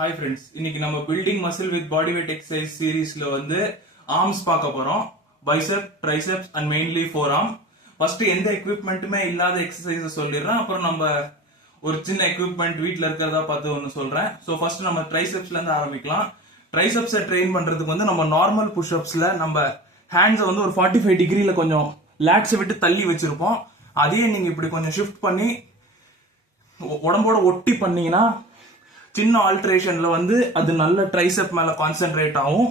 Hi friends, இன்னைக்கு நம்ம building muscle with body weight exercise சீரீஸ்ல ஆர்ம்ஸ் பார்க்க போறோம். Bicep, triceps and mainly forearm. First எந்த எக்யூப்மெண்ட்டுமே இல்லாத எக்ஸசைஸ் சொல்லிடுறேன். அப்புறம் நம்ம ஒரு சின்ன எக்யூப்மெண்ட் வீட்டில் இருக்கிறதா பார்த்து ஒன்று சொல்றேன். ஸோ ஃபர்ஸ்ட் நம்ம ட்ரைசெப்ஸ்ல இருந்து ஆரம்பிக்கலாம். ட்ரைசெப்ஸை ட்ரெயின் பண்றதுக்கு நம்ம நார்மல் புஷ்அப்ஸ்ல நம்ம ஹேண்ட்ஸை ஒரு 45 டிகிரியில கொஞ்சம் லேட்ஸை விட்டு தள்ளி வச்சிருப்போம். அதையே நீங்க இப்படி கொஞ்சம் ஷிஃப்ட் பண்ணி உடம்போட ஒட்டி பண்ணீங்கன்னா சின்ன ஆல்டரேஷன்ல அது நல்ல ட்ரைசெப் மேல கான்சென்ட்ரேட் ஆகும்.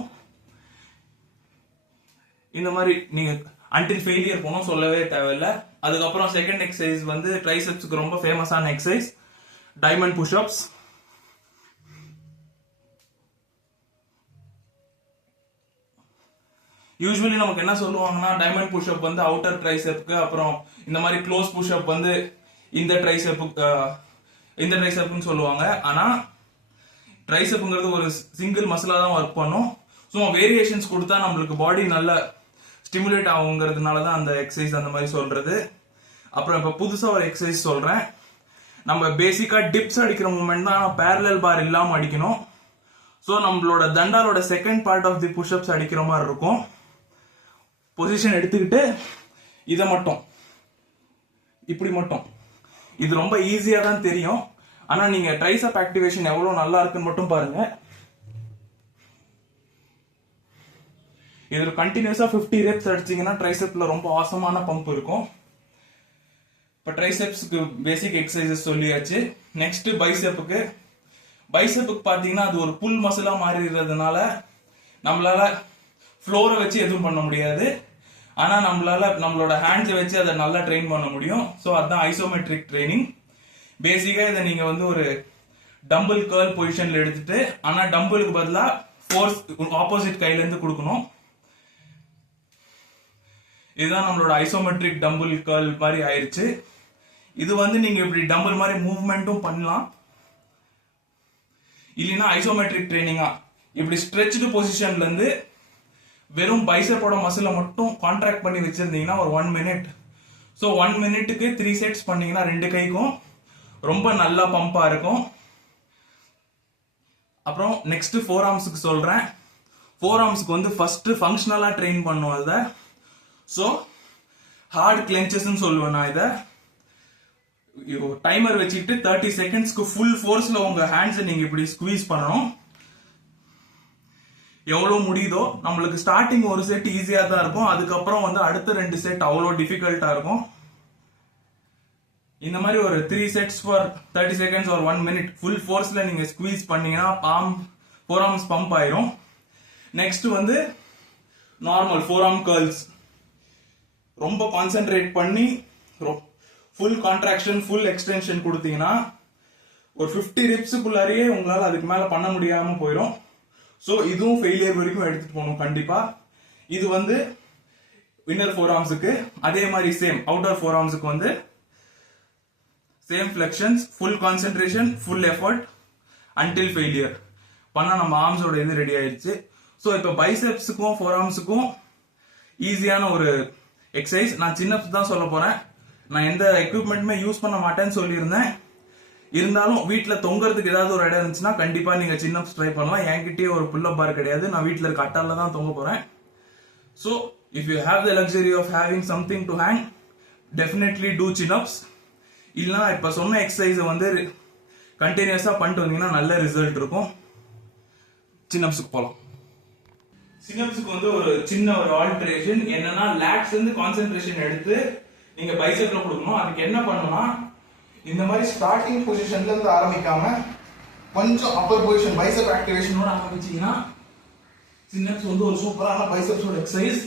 இந்த மாதிரி நீங்க அன்டில் ஃபெயிலியர் போனோம் சொல்லவே தேவையில்லை. அதுக்கப்புறம் செகண்ட் எக்ஸசைஸ் ட்ரைசெப்ஸ்க்கு ரொம்ப ஃபேமஸான எக்ஸசைஸ் டைமண்ட் புஷ்அப்ஸ். யூஸ்வலி நமக்கு என்ன சொல்லுவாங்கன்னா டைமண்ட் புஷ்அப் அவுட்டர் ட்ரைசெப்க்கு, அப்புறம் இந்த மாதிரி க்ளோஸ் புஷ்அப் இந்த ட்ரைசெப்னு சொல்லுவாங்க. ஆனா ட்ரைசெப்ங்கிறது ஒரு சிங்கிள் மசிலா தான் ஒர்க் பண்ணும். ஸோ வேரியேஷன்ஸ் கொடுத்தா நம்மளுக்கு பாடி நல்ல ஸ்டிமுலேட் ஆகுங்கிறதுனால தான் அந்த எக்ஸசைஸ் அந்த மாதிரி சொல்றது. அப்புறம் இப்போ புதுசாக ஒரு எக்ஸசைஸ் சொல்றேன். நம்ம பேசிக்கா டிப்ஸ் அடிக்கிற மூமெண்ட் தான் பேரலல் பார் இல்லாமல் அடிக்கணும். ஸோ நம்மளோட தண்டாலோட second part of the pushups அடிக்கிற மாதிரி இருக்கும். பொசிஷன் எடுத்துக்கிட்டு இதை மட்டும் இப்படி மட்டும், இது ரொம்ப ஈஸியா தான் தெரியும். ஆனா நீங்க ட்ரைசெப் ஆக்டிவேஷன் எவ்வளவு நல்லா இருக்குன்னு மட்டும் பாருங்க. இதுல கண்டினியூஸா 50 ரெப்ஸ் அடிச்சீங்கன்னா ட்ரைசெப்ல ரொம்ப ஆசமான பம்ப் இருக்கும். இப்ப ட்ரைசெப்ஸ்க்கு பேசிக் எக்ஸசைசஸ் சொல்லியாச்சு. நெக்ஸ்ட் பைசெப்புக்கு பாத்தீங்கன்னா அது ஒரு புல் மசிலா மாறிடுறதுனால நம்மளால ஃப்ளோரை வச்சு எதுவும் பண்ண முடியாது. ஆனா நம்மளோட ஹேண்ட்ஸை வச்சு அதை நல்லா ட்ரெயின் பண்ண முடியும். ஸோ அதுதான் ஐசோமெட்ரிக் ட்ரைனிங். பேசிக்கா இதை நீங்க ஒரு டம்பிள் கர்ல் பொசிஷன்ல எடுத்துட்டு, ஆனா டம்பிளுக்கு பதிலா ஃபோர்ஸ் ஆப்போசிட் கையில இருந்து கொடுக்கணும். இதுதான் நம்மளோட ஐசோமெட்ரிக் டம்பிள் கர்ல் மாதிரி ஆயிருச்சு. இது நீங்க இப்படி டம்பிள் மாதிரி மூவ்மெண்ட்டும் பண்ணலாம். இல்லைன்னா ஐசோமெட்ரிக் ட்ரைனிங்கா இப்படி ஸ்ட்ரெச்டு பொசிஷன்ல இருந்து வெறும் பைசெப்போட மசில மட்டும் கான்ட்ராக்ட் பண்ணி வச்சிருந்தீங்கன்னா ஒரு 1 மினிட். ஸோ 1 மினிட்டுக்கு 3 செட்ஸ் பண்ணீங்கன்னா 2 கைக்கும் ரொம்ப நல்லா பம்பா இருக்கும். அப்புறம் நெக்ஸ்ட் ஃபோர் ஆர்ம்ஸ்க்கு சொல்றேன். ஃபோர் ஆர்ம்ஸ்க்கு ஃபர்ஸ்ட் ஃபங்க்ஷனலா ட்ரெயின் பண்ணுவோம் அதை. ஸோ ஹார்ட் கிளென்ச்சஸ் சொல்லுவேன் நான் இதை. டைமர் வச்சுக்கிட்டு 30 செகண்ட்ஸ்க்கு ஃபுல் ஃபோர்ஸ்ல உங்க ஹேண்ட்ஸை நீங்க இப்படி ஸ்குவீஸ் பண்ணணும். எவ்வளவு முடியுதோ. நம்மளுக்கு ஸ்டார்டிங் ஒரு செட் ஈஸியா தான் இருக்கும். அதுக்கப்புறம் அடுத்த 2 செட் அவ்வளோ டிஃபிகல்ட்டா இருக்கும். இந்த மாதிரி ஒரு 3 செட்ஸ் ஃபார் 30 செகண்ட்ஸ் ஒரு 1 மினிட் ஃபுல் ஃபோர்ஸ்ல நீங்க ஸ்குவீஸ் பண்ணீங்கன்னா ஃபோர் ஆர்ம்ஸ் பம்ப் ஆயிரும். Next normal four arm curls. ரொம்ப கான்சென்ட்ரேட் பண்ணி ஃபுல் கான்ட்ராக்ஷன் ஃபுல் எக்ஸ்டென்ஷன் கொடுத்தீங்கன்னா ஒரு 50 ரெப்ஸுக்குள்ளாரியே உங்களால அதுக்கு மேல பண்ண முடியாம போயிடும். ஸோ இதுவும் ஃபெயிலியர் வரைக்கும் எடுத்துட்டு போகணும் கண்டிப்பா. இது இன்னர் ஃபோர் ஆர்ம்ஸுக்கு. அதே மாதிரி சேம் அவுட்டர் ஃபோர் ஆர்ம்ஸுக்கு same flexions, full concentration, full effort until failure பண்ணா நம்ம ஆர்ம்ஸோட இது ரெடி ஆயிடுச்சு. ஸோ இப்போ பைசெப்ஸுக்கும் ஃபோர் ஆர்ம்ஸுக்கும் ஈஸியான ஒரு எக்ஸசைஸ். நான் சின்னப்ஸ் தான் சொல்ல போறேன். நான் எந்த எக்யூப்மெண்ட்டுமே யூஸ் பண்ண மாட்டேன்னு சொல்லியிருந்தேன். இருந்தாலும் வீட்டுல தொங்குறதுக்கு ஏதாவது ஒரு இடம் இருந்துச்சுன்னா கண்டிப்பா நீங்க சின்னப்ஸ் ட்ரை பண்ணலாம். என்கிட்டயே ஒரு புல் அப் பார் கிடையாது. நான் வீட்டுல இருக்க அட்டால தான் தொங்க போறேன். So if you have the luxury of having something to hang, definitely do chinups. இல்லைன்னா இப்ப சொன்ன எக்ஸசைஸை கண்டினியூஸா பண்ணிட்டு வந்தீங்கன்னா நல்ல ரிசல்ட் இருக்கும். சின்னப்ஸுக்கு போலாம். சின்னப்ஸுக்கு ஒரு சின்ன ஒரு ஆல்டரேஷன் என்னன்னா லேட்ஸ் கான்சென்ட்ரேஷன் எடுத்து நீங்க பைசெப்ல கொடுக்கணும். அதுக்கு என்ன பண்ணணும்னா இந்த மாதிரி ஸ்டார்டிங் பொசிஷன்ல இருந்து ஆரம்பிக்காம கொஞ்சம் அப்பர் பொசிஷன் பைசெப் ஆக்டிவேஷனோட ஆரம்பிச்சீங்கன்னா சின்னப்ஸ் ஒரு சூப்பரான பைசெப்ஸோட எக்ஸசைஸ்.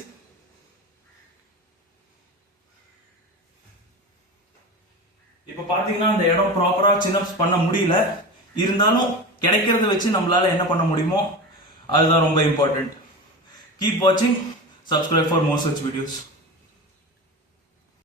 இப்ப பாத்தீங்கன்னா அந்த இடம் ப்ராப்பரா சின்னப்ஸ் பண்ண முடியல. இருந்தாலும் கிடைக்கிறத வச்சு நம்மளால என்ன பண்ண முடியுமோ அதுதான் ரொம்ப இம்பார்ட்டன்ட். கீப் வாட்சிங், subscribe for more such videos.